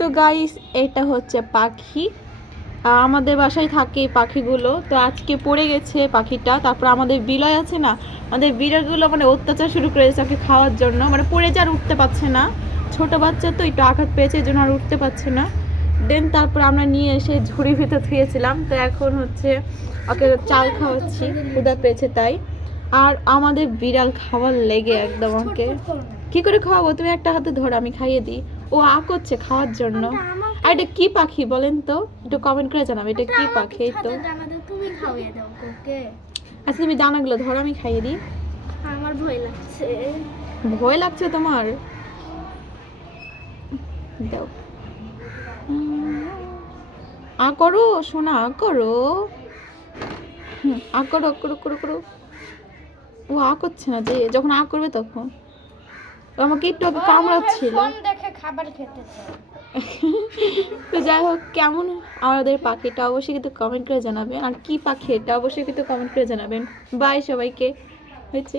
তো গাইস এটা হচ্ছে পাখি। আমাদের বাসায় থাকে পাখিগুলো। তো আজকে পড়ে গেছে পাখিটা। তারপর আমাদের বিলয় আছে না, আমাদের বিড়ালগুলো মানে অত্যাচার শুরু করেছে ওকে খাওয়ার জন্য। মানে পড়ে যা আর উঠতে পারছে না। ছোট বাচ্চা তো একটু আঘাত পেয়েছে, এই জন্য আর উঠতে পারছে না। দেন তারপর আমরা নিয়ে এসে ঝুড়ি ভিতর থুয়েছিলাম তো এখন হচ্ছে ওকে চাল খাওয়াচ্ছি। ক্ষুদা পেয়েছে তাই। আর আমাদের বিড়াল খাওয়ার লেগে একদম ওকে। কি করে খাওয়াবো? তুমি একটা হাতে ধরো, আমি খাইয়ে দিই। ও আ করছে খাওয়ার জন্য। আর এটা কি পাখি বলেন তো? একটু কমেন্ট করে জানাবে এটা কি পাখি এই তো? তুমি খাওয়িয়ে দাও ওকে। আচ্ছা তুমি দানাগুলো ধরো আমি খাইয়ে দিই। আমার ভয় লাগছে। ভয় লাগছে তোমার? দাও। আ করো শোনা আ করো। হুম, আ করো করো করো করো। ও আ করছে না যে যখন আ করবে তখন। আমাকে একটু কামড়াচ্ছিল। খাবার খেতে তো যাই হোক, কেমন আমাদের পাখিটা? অবশ্যই কিন্তু কমেন্ট করে জানাবেন। আর কি পাখি এটা? অবশ্যই কিন্তু কমেন্ট করে জানাবেন। বাই সবাইকে। হয়েছে?